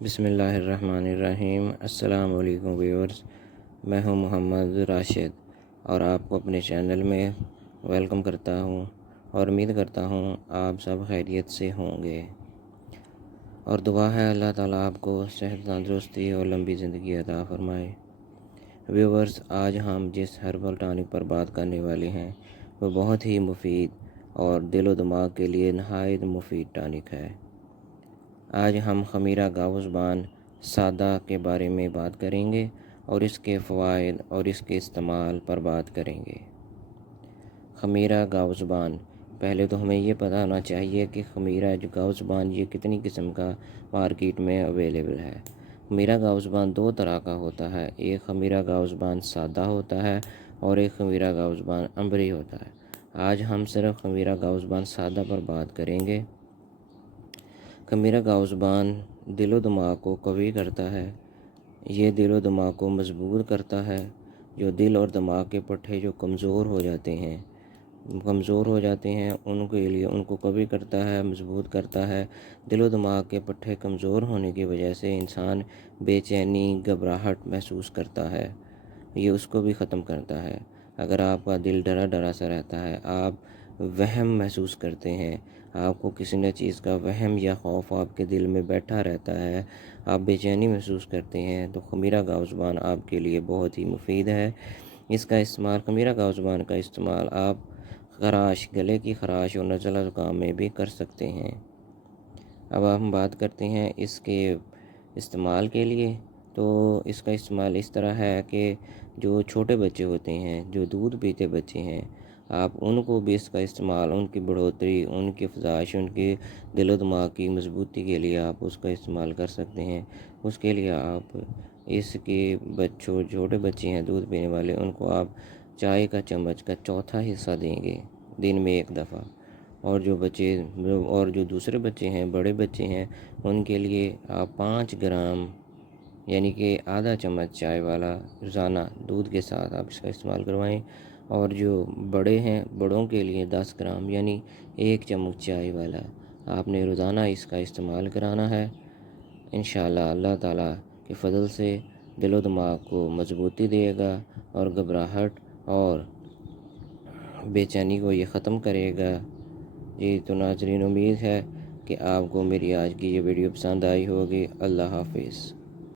بسم اللہ الرحمن الرحیم۔ السلام علیکم ویورز، میں ہوں محمد راشد اور آپ کو اپنے چینل میں ویلکم کرتا ہوں اور امید کرتا ہوں آپ سب خیریت سے ہوں گے، اور دعا ہے اللہ تعالیٰ آپ کو صحت تندرستی اور لمبی زندگی عطا فرمائے۔ ویورز، آج ہم جس ہربل ٹانک پر بات کرنے والے ہیں وہ بہت ہی مفید اور دل و دماغ کے لیے نہایت مفید ٹانک ہے۔ آج ہم خمیرہ گاؤ زبان سادہ کے بارے میں بات کریں گے اور اس کے فوائد اور اس کے استعمال پر بات کریں گے۔ خمیرہ گاؤ زبان، پہلے تو ہمیں یہ پتہ ہونا چاہیے کہ خمیرہ گاؤ زبان یہ کتنی قسم کا مارکیٹ میں اویلیبل ہے۔ خمیرہ گاؤ زبان دو طرح کا ہوتا ہے، ایک خمیرہ گاؤ زبان سادہ ہوتا ہے اور ایک خمیرہ گاؤ زبان امبری ہوتا ہے۔ آج ہم صرف خمیرہ گاؤ زبان سادہ پر بات کریں گے۔ خمیرہ گاؤ زبان دل و دماغ کو قوی کرتا ہے، یہ دل و دماغ کو مضبوط کرتا ہے۔ جو دل اور دماغ کے پٹھے جو کمزور ہو جاتے ہیں ان کے لیے ان کو قوی کرتا ہے، مضبوط کرتا ہے۔ دل و دماغ کے پٹھے کمزور ہونے کی وجہ سے انسان بے چینی، گھبراہٹ محسوس کرتا ہے، یہ اس کو بھی ختم کرتا ہے۔ اگر آپ کا دل ڈرا ڈرا سا رہتا ہے، آپ وہم محسوس کرتے ہیں، آپ کو کسی نہ چیز کا وہم یا خوف آپ کے دل میں بیٹھا رہتا ہے، آپ بے چینی محسوس کرتے ہیں، تو خمیرہ گاؤ زبان آپ کے لیے بہت ہی مفید ہے۔ اس کا استعمال، خمیرہ گاؤ زبان کا استعمال آپ خراش، گلے کی خراش اور نزلہ زکام میں بھی کر سکتے ہیں۔ اب ہم بات کرتے ہیں اس کے استعمال کے لیے، تو اس کا استعمال اس طرح ہے کہ جو چھوٹے بچے ہوتے ہیں، جو دودھ پیتے بچے ہیں، آپ ان کو بھی اس کا استعمال، ان کی بڑھوتری، ان کی افزائش، ان کی دل و دماغ کی مضبوطی کے لیے آپ اس کا استعمال کر سکتے ہیں۔ اس کے لیے آپ اس کے چھوٹے بچے ہیں دودھ پینے والے، ان کو آپ چائے کا چمچ کا چوتھا حصہ دیں گے دن میں ایک دفعہ، اور جو دوسرے بچے ہیں، بڑے بچے ہیں، ان کے لیے آپ 5 گرام یعنی کہ آدھا چمچ چائے والا روزانہ دودھ کے ساتھ آپ اس کا استعمال کروائیں، اور جو بڑے ہیں، بڑوں کے لیے 10 گرام یعنی 1 چمچ چائے والا آپ نے روزانہ اس کا استعمال کرانا ہے۔ انشاءاللہ اللہ تعالیٰ کے فضل سے دل و دماغ کو مضبوطی دے گا اور گھبراہٹ اور بے چینی کو یہ ختم کرے گا۔ جی تو ناظرین، امید ہے کہ آپ کو میری آج کی یہ ویڈیو پسند آئی ہوگی۔ اللہ حافظ۔